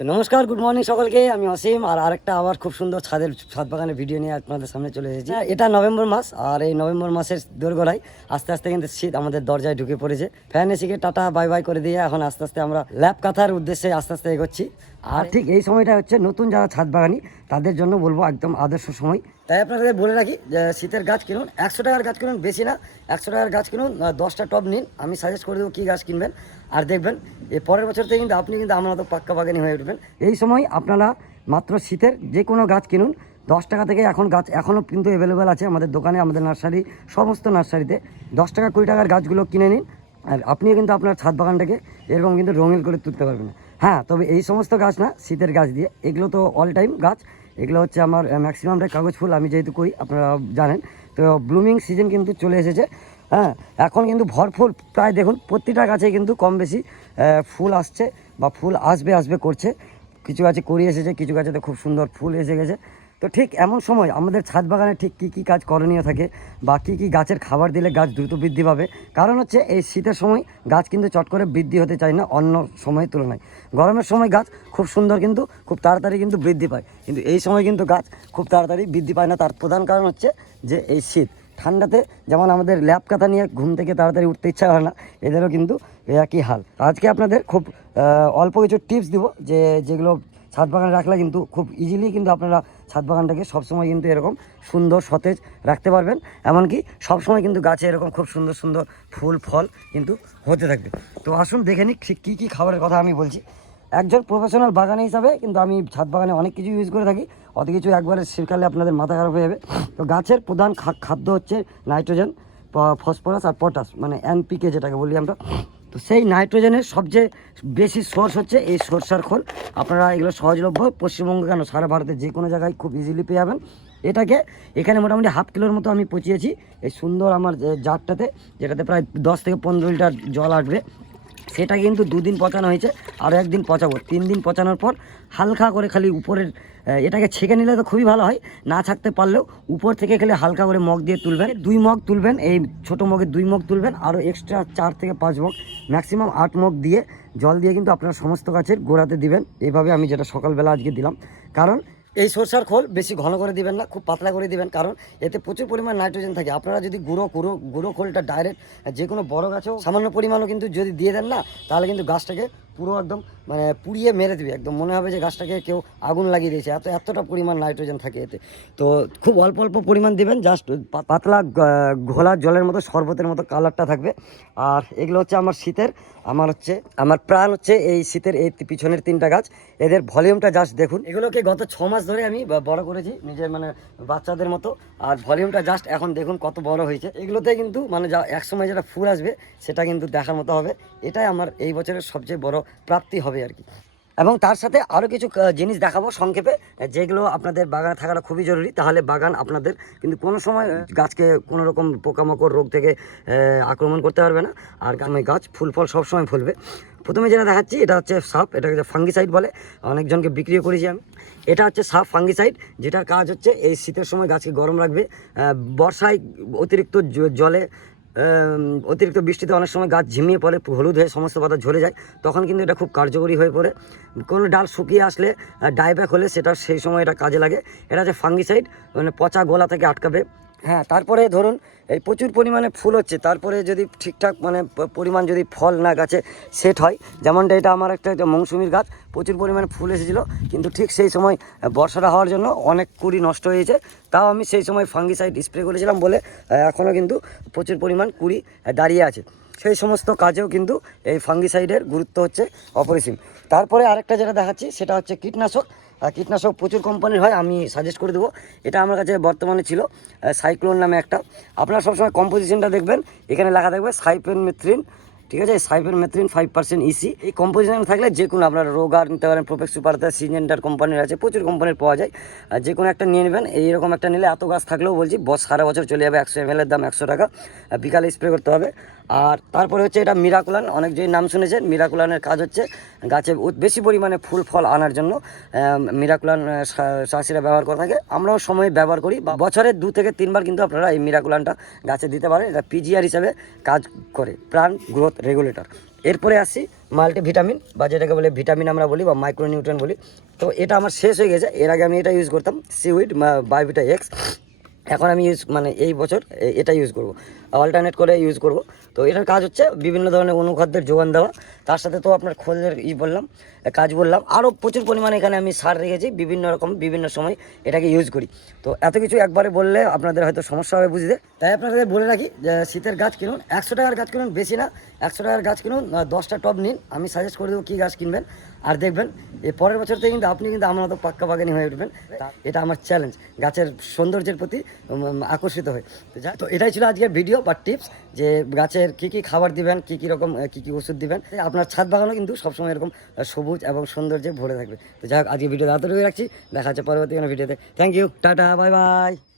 তো নমস্কার good morning সকলকে। আমি অসীম আর আরেকটা আবার খুব সুন্দর ছাদের ছাদ বাগানের ভিডিও নিয়ে আপনাদের সামনে চলে এসেছি। এটা নভেম্বর মাস আর এই নভেম্বর মাসের দোরগোড়ায় আস্তে আস্তে কিন্তু শীত আমাদের দরজায় ঢুকে পড়েছে। ফ্যান এসিকে টাটা বাই বাই করে দিয়ে এখন আস্তে আস্তে আমরা ল্যাব কাথার উদ্দেশ্যে আস্তে আস্তে এগোচ্ছি। আর ঠিক এই সময়টা হচ্ছে নতুন যারা ছাদ বাগানি তাদের জন্য বলব একদম আদর্শ সময়। তাই আপনাদের বলে রাখি শীতের গাছ কিনুন, একশো টাকার গাছ কিনুন, বেশি না, একশো টাকার গাছ কিনুন দশটা টপ নিন, আমি সাজেস্ট করে দেবো কী গাছ কিনবেন। আর দেখবেন, এই পরের বছর থেকে কিন্তু আপনি কিন্তু আমার মতো পাক্কা বাগানি হয়ে উঠবেন। এই সময় আপনারা মাত্র শীতের যে কোনো গাছ কিনুন, দশ টাকা থেকে এখন গাছ, এখনও কিন্তু অ্যাভেলেবেল আছে আমাদের দোকানে, আমাদের নার্সারি, সমস্ত নার্সারিতে। দশ টাকা কুড়ি টাকার গাছগুলো কিনে নিন, আর আপনিও কিন্তু আপনার ছাদ বাগানটাকে এরকম কিন্তু রঙিন করে তুলতে পারবেন হ্যাঁ তবে এই সমস্ত গাছ না, শীতের গাছ দিয়ে, এগুলো তো অল টাইম গাছ। এগুলো হচ্ছে আমার ম্যাক্সিমামটা কাগজ ফুল, আমি যেহেতু করি, আপনারা জানেন। তো ব্লুমিং সিজন কিন্তু চলে এসেছে। হ্যাঁ এখন কিন্তু ভরপুর, প্রায় দেখুন, প্রতিটা গাছে কিন্তু কম বেশি ফুল আসছে বা ফুল আসবে আসবে, করছে। কিছু গাছে করি এসেছে, কিছু গাছে তো খুব সুন্দর ফুল এসে গেছে। তো ঠিক এমন সময় আমাদের ছাদ বাগানে ঠিক কী কী কাজ করণীয় থাকে বা কী কী গাছের খাবার দিলে গাছ দ্রুত বৃদ্ধি পাবে? কারণ হচ্ছে এই শীতের সময় গাছ কিন্তু চট করে বৃদ্ধি হতে চায় না অন্য সময়ের তুলনায়। গরমের সময় গাছ খুব সুন্দর কিন্তু, খুব তাড়াতাড়ি কিন্তু বৃদ্ধি পায়। কিন্তু এই সময় কিন্তু গাছ খুব তাড়াতাড়ি বৃদ্ধি পায় না। তার প্রধান কারণ হচ্ছে যে এই শীত। ঠান্ডাতে যেমন আমাদের ল্যাপ কাথা নিয়ে ঘুম থেকে তাড়াতাড়ি উঠতে ইচ্ছা হয় না, এদেরও কিন্তু একই হাল। আজকে আপনাদের খুব অল্প কিছু টিপস দিব যে, যেগুলো ছাদ বাগানে রাখলে কিন্তু খুব ইজিলি কিন্তু আপনারা ছাদ বাগানটাকে সবসময় কিন্তু এরকম সুন্দর সতেজ রাখতে পারবেন। এমনকি সবসময় কিন্তু গাছে এরকম খুব সুন্দর সুন্দর ফুল, ফল কিন্তু হতে থাকবে। তো আসুন দেখে নিই কী কী খাবারের কথা আমি বলছি। একজন প্রফেশনাল বাগানি হিসাবে কিন্তু আমি ছাদ বাগানে অনেক কিছু ইউজ করে থাকি। অত কিছু একবারে শীতকালে আপনাদের মাথা খারাপ হয়ে যাবে। তো গাছের প্রধান খাদ্য হচ্ছে নাইট্রোজেন ফসফরাস আর পটাশ মানে এনপিকে যেটাকে বলি আমরা। তো সেই নাইট্রোজেনের সবচেয়ে বেশি সোর্স হচ্ছে এই সরষার খোল। আপনারা এগুলো সহজলভ্য, পশ্চিমবঙ্গে কেন? সারা ভারতে যে কোনো জায়গায় খুব ইজিলি পেয়ে যাবেন। এটাকে এখানে মোটামুটি হাফ কিলোর মতো আমি পচিয়েছি। এই সুন্দর আমার জারটাতে, যেটাতে প্রায় দশ থেকে পনেরো লিটার জল আসবে। সেটা কিন্তু দুদিন পচানো হয়েছে আরও একদিন পচাবো। তিন দিন পচানোর পর হালকা করে খালি উপরের এটাকে ছেঁকে নিলে তো খুবই ভালো হয়, না থাকতে পারলেও উপর থেকে খালি হালকা করে মগ দিয়ে তুলবেন। দুই মগ তুলবেন, এই ছোটো মগে দুই মগ তুলবেন আরও এক্সট্রা চার থেকে পাঁচ মগ ম্যাক্সিমাম আট মগ দিয়ে জল দিয়ে কিন্তু আপনারা সমস্ত গাছের গোড়াতে দিবেন। এভাবে আমি যেটা সকালবেলা আজকে দিলাম। কারণ এই সরষার খোল বেশি ঘন করে দিবেন না, খুব পাতলা করে দিবেন, কারণ এতে প্রচুর পরিমাণ নাইট্রোজেন থাকে। আপনারা যদি গুঁড়ো গুঁড়ো গুঁড়ো খোলটা ডাইরেক্ট যে কোনো বড় গাছেও সামান্য পরিমাণও কিন্তু যদি দিয়ে দেন না, তাহলে কিন্তু গাছটাকে পুরো একদম মানে পুড়িয়ে মেরে দেবে একদম। মনে হবে যে গাছটাকে কেউ আগুন লাগিয়ে দিয়েছে। এত, এতটা পরিমাণ নাইট্রোজেন থাকে এতে। তো খুব অল্প অল্প পরিমাণ দিবেন, জাস্ট পাতলা ঘোলা জলের মতো, শরবতের মতো কালারটা থাকবে। আর এগুলো হচ্ছে আমার শীতের, আমার হচ্ছে, আমার প্রাণ হচ্ছে এই শীতের এই পিছনের তিনটা গাছ। এদের ভলিউমটা জাস্ট দেখুন। এগুলোকে গত ছ মাস ধরে আমি বড় করেছি, নিজের মানে বাচ্চাদের মতো। আর ভলিউমটা জাস্ট এখন দেখুন কত বড় হয়েছে। এগুলোতে কিন্তু মানে যা, এক সময় যেটা ফুল আসবে, সেটা কিন্তু দেখার মতো হবে। এটাই আমার এই বছরের সবচেয়ে বড় প্রাপ্তি হবে আর কি। এবং তার সাথে আরও কিছু জিনিস দেখাবো সংক্ষেপে, যেগুলো আপনাদের বাগানে থাকাটা খুবই জরুরি। তাহলে বাগান আপনাদের কিন্তু কোনো সময় গাছকে কোনো রকম পোকামাকড়, রোগ থেকে আক্রমণ করতে পারবে না। আর গ্রামে গাছ, ফুল, ফল সবসময় ফুলবে। প্রথমে যেটা দেখাচ্ছি, এটা হচ্ছে সাপ, এটাকে ফাঙ্গিসাইড বলে, অনেকজনকে বিক্রিও করেছি আমি। এটা হচ্ছে সাপ ফাঙ্গিসাইড, যেটার কাজ হচ্ছে এই শীতের সময় গাছকে গরম রাখবে। বর্ষায় অতিরিক্ত জলে অতিরিক্ত বৃষ্টিতে অনেক সময় গাছ ঝিমিয়ে পড়ে, হলুদ হয়ে সমস্ত পাতা ঝরে যায়, তখন কিন্তু এটা খুব কার্যকরী হয়ে পড়ে। কোনো ডাল শুকিয়ে আসলে ডাইব্যাক হলে সেটা সেই সময় এটা কাজে লাগে। এটা যে ফাঙ্গিসাইড মানে পচা গোলা থেকে আটকাবে। হ্যাঁ তারপরে ধরুন এই প্রচুর পরিমাণে ফুল হচ্ছে, তারপরে যদি ঠিকঠাক মানে পরিমাণ যদি ফল না গাছে সেট হয়, যেমনটা এটা আমার একটা মৌসুমির গাছ, প্রচুর পরিমাণে ফুল এসেছিল, কিন্তু ঠিক সেই সময় বর্ষাটা হওয়ার জন্য অনেক কুড়ি নষ্ট হয়েছে, তাও আমি সেই সময় ফাঙ্গিসাইড স্প্রে করেছিলাম বলে এখনও কিন্তু প্রচুর পরিমাণ কুড়ি দাঁড়িয়ে আছে। সেই সমস্ত কাজেও কিন্তু এই ফাঙ্গিসাইডের গুরুত্ব হচ্ছে অপরিসীম। তারপরে আরেকটা যেটা দেখাচ্ছি, সেটা হচ্ছে কীটনাশক। আর কীটনাশক প্রচুর কোম্পানির হয়, আমি সাজেস্ট করে দেবো। এটা আমার কাছে বর্তমানে ছিল সাইক্লোন নামে একটা। আপনারা সবসময় কম্পোজিশনটা দেখবেন, এখানে লেখা থাকবে সাইপেন মেথ্রিন ঠিক আছে? Cypermethrin five percent EC এই কম্পোজিশন থাকলে যে কোনো আপনার রোগার নিতে পারেন প্রোপেক্স সুপারতে সিজেন্টার কোম্পানির আছে, প্রচুর কোম্পানির পাওয়া যায়। আর যে কোনো একটা নিয়ে নেবেন, এইরকম একটা নিলে এত গাছ থাকলেও বলছি, বস সারা বছর চলে যাবে একশো এম দাম একশো টাকা বিকালে স্প্রে করতে হবে। আর তারপরে হচ্ছে এটা মিরাকুলান অনেক যে নাম শুনেছেন মিরাকুলানের কাজ হচ্ছে গাছে বেশি পরিমাণে ফুল ফল আনার জন্য মিরাকুলান চাষিরা ব্যবহার করে থাকে। আমরাও সময় ব্যবহার করি, বা বছরে দু থেকে তিনবার কিন্তু আপনারা এই মিরাকুলানটা গাছে দিতে পারেন, এটা পিজিআর হিসাবে কাজ করে, প্রাণ, গ্রোথ। রেগুলেটর। এরপরে আসি মাল্টি ভিটামিন বা যেটাকে বলে ভিটামিন আমরা বলি বা মাইক্রোনিউট্রেন বলি। তো এটা আমার শেষ হয়ে গেছে। এর আগে আমি এটা ইউজ করতাম সিউইড বায়োভিটা এক্স এখন আমি ইউজ মানে এই বছর এটা ইউজ করব। অল্টারনেট করে ইউজ করব। তো এটার কাজ হচ্ছে বিভিন্ন ধরনের অনুখাদ্যের যোগান দেওয়া। তার সাথে তো আপনার খোলের ই বললাম কাজ বললাম। আরও প্রচুর পরিমাণে এখানে আমি সার রেখেছি, বিভিন্ন রকম, বিভিন্ন সময় এটাকে ইউজ করি। তো এত কিছু একবারে বললে আপনাদের হয়তো সমস্যা হবে বুঝতে তাই আপনাদের বলে রাখি, যে শীতের গাছ কিনুন, একশো টাকার গাছ কিনুন, বেশি না, একশো টাকার গাছ কিনুন দশটা টব নিন। আমি সাজেস্ট করে দেবো কী গাছ কিনবেন। আর দেখবেন এই পরের বছর থেকে কিন্তু আপনি কিন্তু আমার মতো পাক্কা বাগানি হয়ে উঠবেন। এটা আমার চ্যালেঞ্জ গাছের সৌন্দর্যের প্রতি আকর্ষিত হয়ে। তো এটাই ছিল আজকের ভিডিও বা টিপস যে গাছের কী কী খাবার দিবেন, কী কী রকম কী কী ওষুধ দিবেন। আপনার ছাদ বাগানও কিন্তু সবসময় এরকম সবুজ এবং সৌন্দর্যে ভরে থাকবে। তো যাই হোক, আজকে ভিডিও এতটুকু রাখছি। দেখা হচ্ছে পরবর্তী কোনো ভিডিওতে thank you tata bye bye